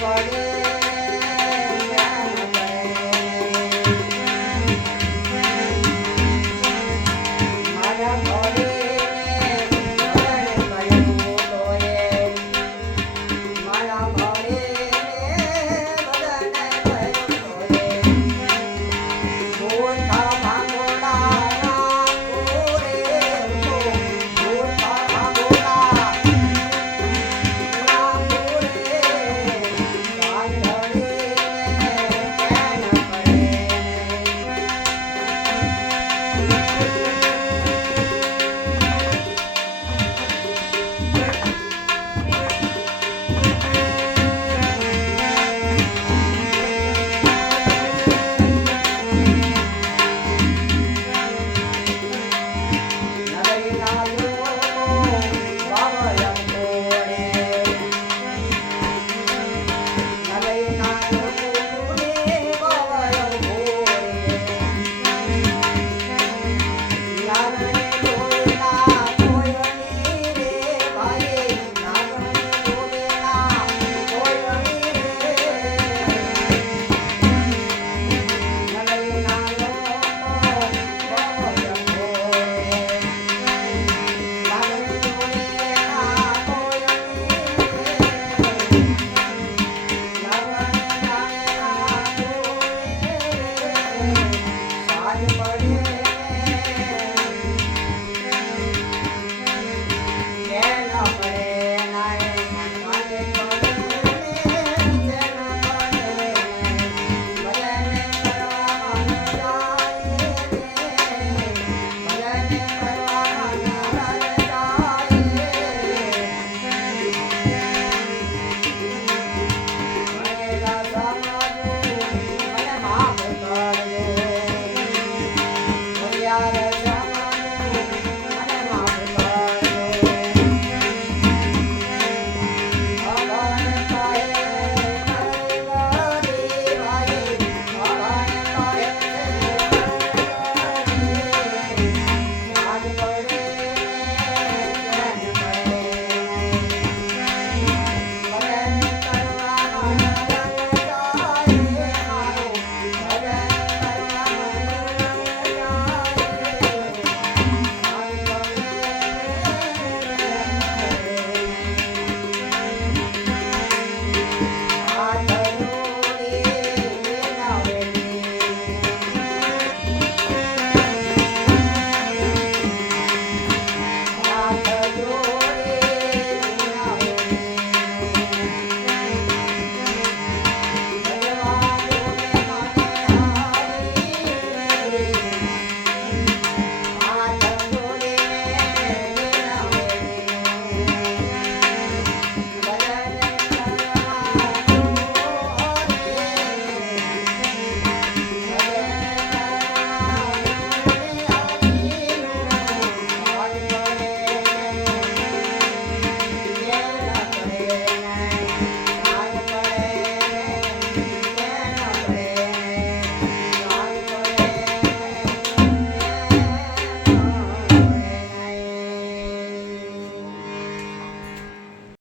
Bye.